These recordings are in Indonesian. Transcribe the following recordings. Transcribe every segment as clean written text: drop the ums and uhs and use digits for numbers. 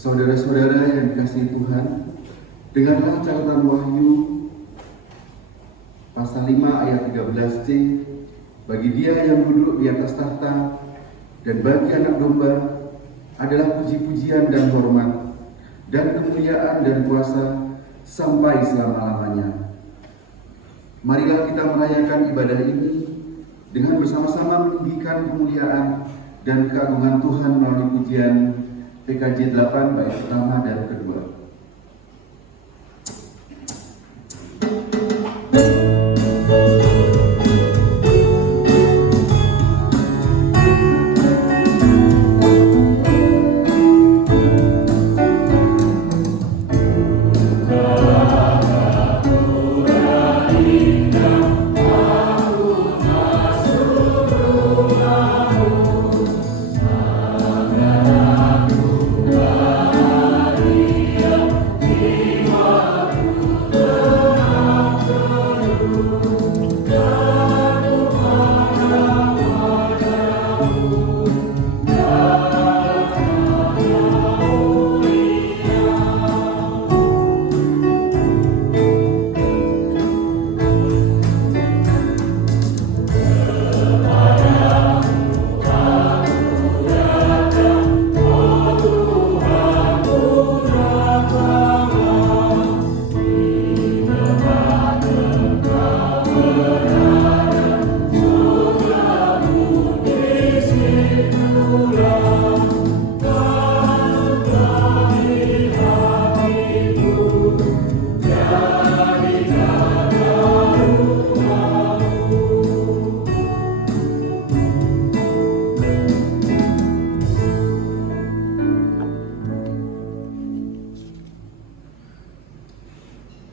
Saudara-saudara yang dikasihi Tuhan, dengarlah catatan Wahyu pasal 5 ayat 13c. Bagi dia yang duduk di atas tahta dan bagi anak domba adalah puji-pujian dan hormat dan kemuliaan dan kuasa sampai selama-lamanya. Marilah kita merayakan ibadah ini dengan bersama-sama meninggikan kemuliaan dan keagungan Tuhan melalui pujian PKJ 8 bait pertama dan kedua.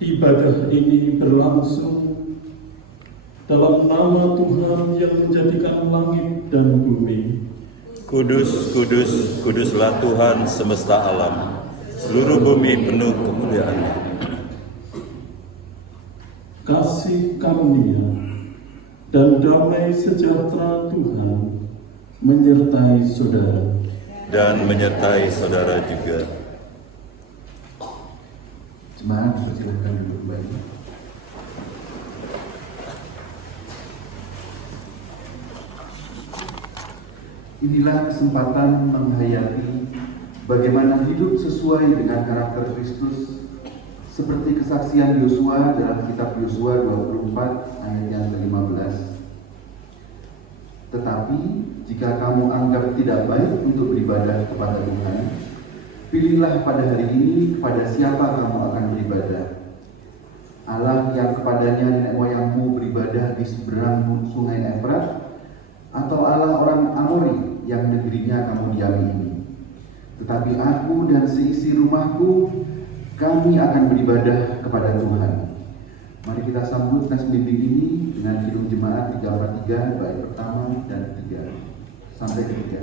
Ibadah ini berlangsung dalam nama Tuhan yang menjadikan langit dan bumi. Kudus, kudus, kuduslah Tuhan semesta alam. Seluruh bumi penuh kemuliaan-Nya. Kasih karunia dan damai sejahtera Tuhan menyertai saudara. Dan menyertai saudara juga. Jemaat, silakan duduk kembali. Inilah kesempatan menghayati bagaimana hidup sesuai dengan karakter Kristus, seperti kesaksian Yosua dalam kitab Yosua 24 ayat yang ke-15. Tetapi jika kamu anggap tidak baik untuk beribadah kepada Tuhan, pilihlah pada hari ini kepada siapa kamu akan beribadah. Allah yang kepadanya nenek moyangmu beribadah di seberang sungai Efrat, atau Allah orang Amori yang negerinya kamu diami ini. Tetapi aku dan seisi rumahku, kami akan beribadah kepada Tuhan. Mari kita sambut nas bimbing ini dengan Kidung Jemaat 343 bait pertama dan 3 sampai ketiga.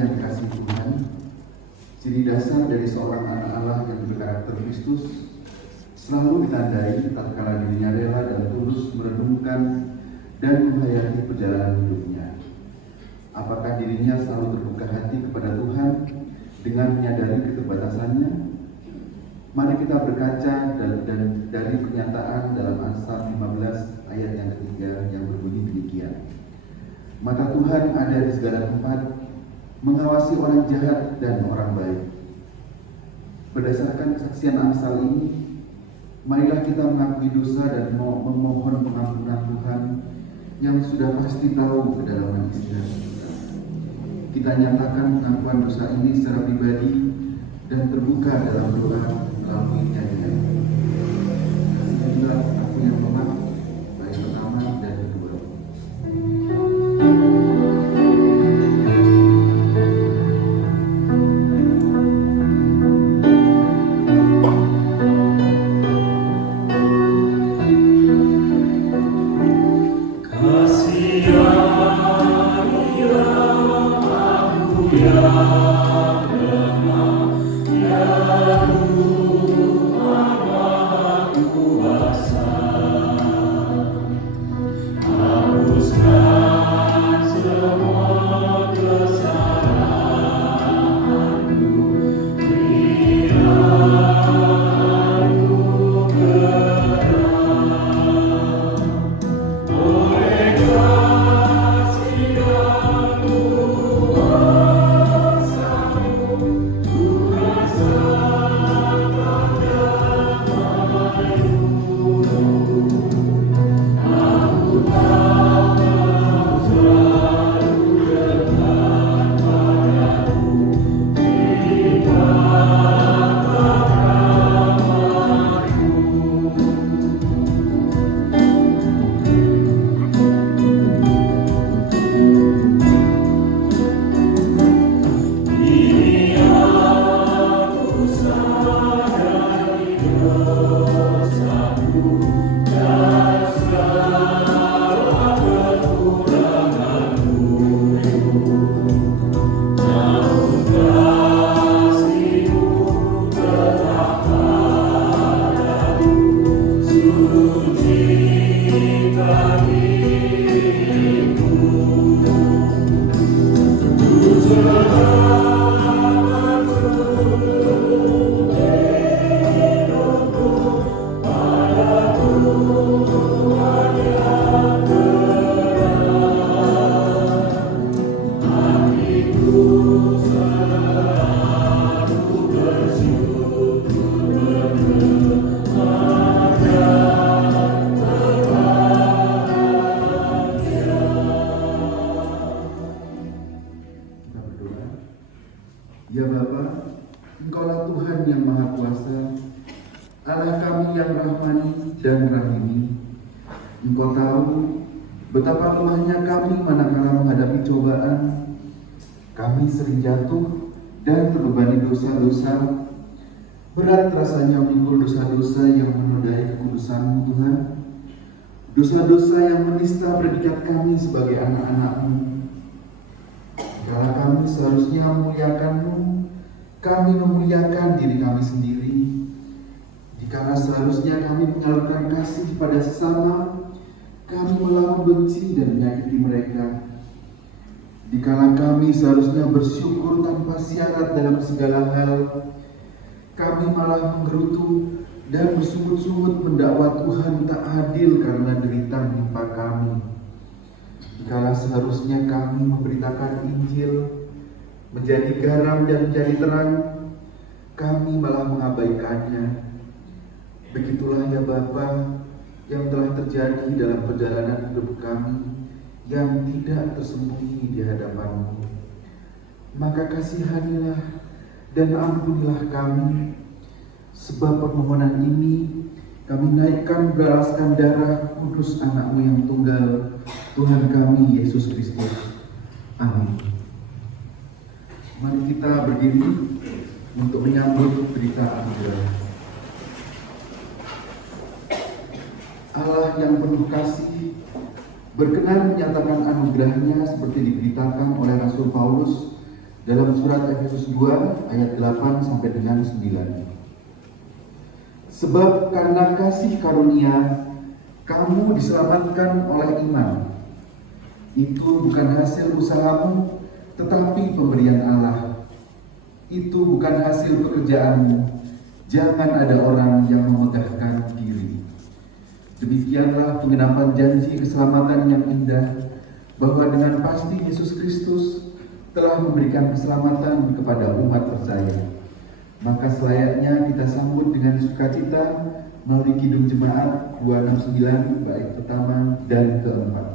yang dikasihi Tuhan, ciri dasar dari seorang anak Allah yang berkarakter Kristus selalu ditandai tatkala dirinya rela dan tulus merenungkan dan menghayati perjalanan hidupnya. Apakah dirinya selalu terbuka hati kepada Tuhan dengan menyadari keterbatasannya? Mari kita berkaca dan dari pernyataan dalam Amsal 15 ayat yang ketiga yang berbunyi demikian. Mata Tuhan ada di segala tempat, mengawasi orang jahat dan orang baik. Berdasarkan kesaksian Amsal ini, marilah kita mengakui dosa dan memohon pengampunan Tuhan yang sudah pasti tahu kedalaman istirahat kita. Kita nyatakan pengakuan dosa ini secara pribadi dan terbuka dalam doa melalui nyanyian. Kasihanilah aku yang lemah, baik pertama dan kedua. Ya Bapa, Engkaulah Tuhan yang Maha Kuasa, Allah kami yang rahmani dan rahimi. Engkau tahu betapa lemahnya kami manakala menghadapi cobaan. Kami sering jatuh dan terbebani dosa-dosa. Berat rasanya memikul dosa-dosa yang menodai kekudusan-Mu Tuhan. Dosa-dosa yang menista predikat kami sebagai anak-anak-Mu. Kalau kami seharusnya memuliakan-Mu, kami memuliakan diri kami sendiri. Jika seharusnya kami menyalurkan kasih pada sesama, kami malah membenci dan menyakiti mereka. Dikala kami seharusnya bersyukur tanpa syarat dalam segala hal, kami malah menggerutu dan bersungut-sungut mendakwa Tuhan tak adil karena derita menimpa kami. Dikala seharusnya kami memberitakan Injil, menjadi garam dan menjadi terang, kami malah mengabaikannya. Begitulah ya Bapa yang telah terjadi dalam perjalanan hidup kami yang tidak tersembunyi di hadapan-Mu. Maka kasihanilah dan ampunilah kami, sebab permohonan ini kami naikkan beralaskan darah kudus anak-Mu yang tunggal, Tuhan kami Yesus Kristus. Amin. Mari kita berdiri untuk menyambut berita anugerah. Allah yang penuh kasih berkenan menyatakan anugerahnya seperti diberitakan oleh Rasul Paulus dalam surat Efesus 2 ayat 8 sampai dengan 9. Sebab karena kasih karunia kamu diselamatkan oleh iman. Itu bukan hasil usahamu, tetapi pemberian Allah. Itu bukan hasil pekerjaanmu. Jangan ada orang yang memegahkan diri. Demikianlah penggenapan janji keselamatan yang indah, bahwa dengan pasti Yesus Kristus telah memberikan keselamatan kepada umat percaya. Maka selayaknya kita sambut dengan sukacita melalui Kidung Jemaat 269 bait pertama dan keempat.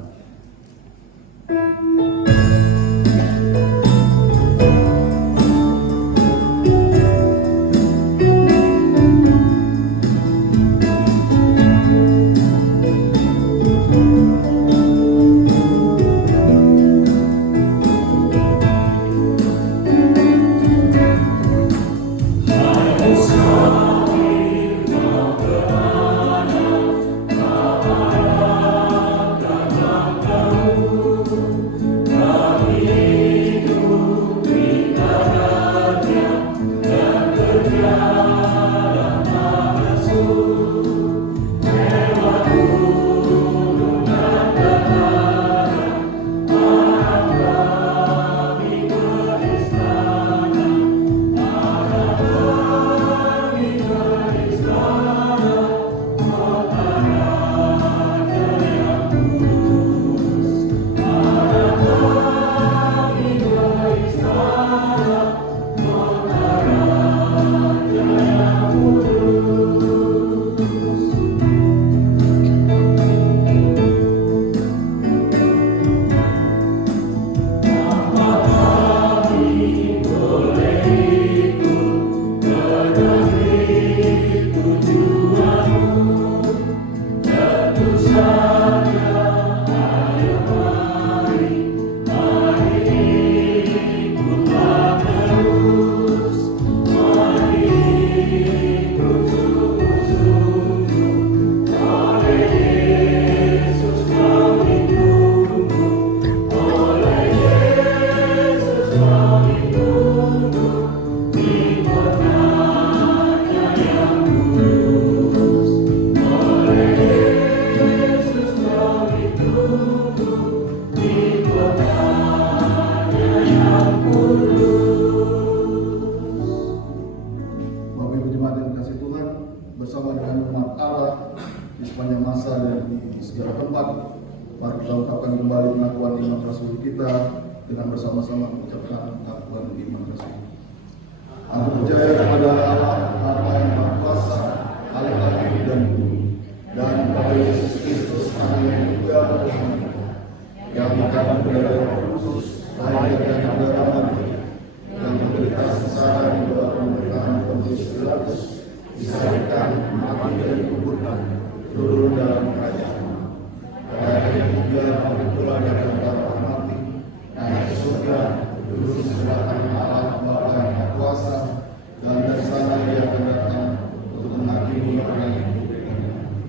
Bersama dengan umat Allah di sepanjang masa dan di segala tempat, mari kita ungkapkan kembali pengakuan iman Rasul kita dengan bersama-sama mengucapkan pengakuan iman Rasul. Aku percaya kepada Allah, Bapa yang Maha Kuasa, Allah langit dan bumi, dan kepada Yesus Kristus, Anak yang juga yang dikatakan kepada Roh Kudus, lahir dari darah Maria, yang menderita sengsara di bawah pemerintahan Pontius Pilatus, disalibkan, mati dan dikuburkan, turun dalam kerajaan. Pada yang ketiga bangkitlah dari antara mati, naik ke surga, duduk sebelah kanan Allah Bapa yang Maha Kuasa, dan dari sana Dia akan datang untuk menghakimi orang yang hidup dan mati.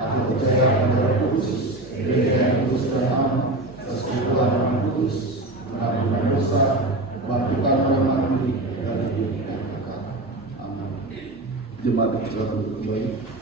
Aku percaya pada Roh Kudus, Gereja yang kudus dan am, persekutuan orang kudus, pengampunan dosa, kebangkitan orang mati dari dunia yang akan. Amin. Jemaat silakan kembali.